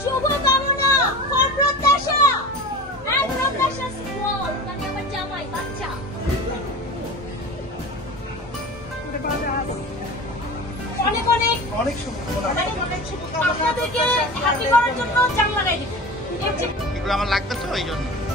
শুভকামনা ফর প্রত্যাশা and প্রত্যাশা স্কুল মানে আমার জামাই বাচ্চা অনেক অনেক অনেক শুভকামনা আপনাদেরকে হ্যাপি করার জন্য জান লাগাই দিব এগুলো আমার লাগবে তো এই জন্য